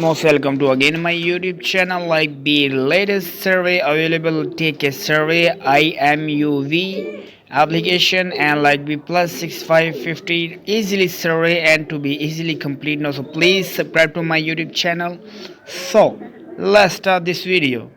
Most welcome to again my YouTube channel. Like the latest survey available, take a survey IMUV application and like be plus 6550 easily survey and to be easily complete now. So please subscribe to my YouTube channel. So let's start this video.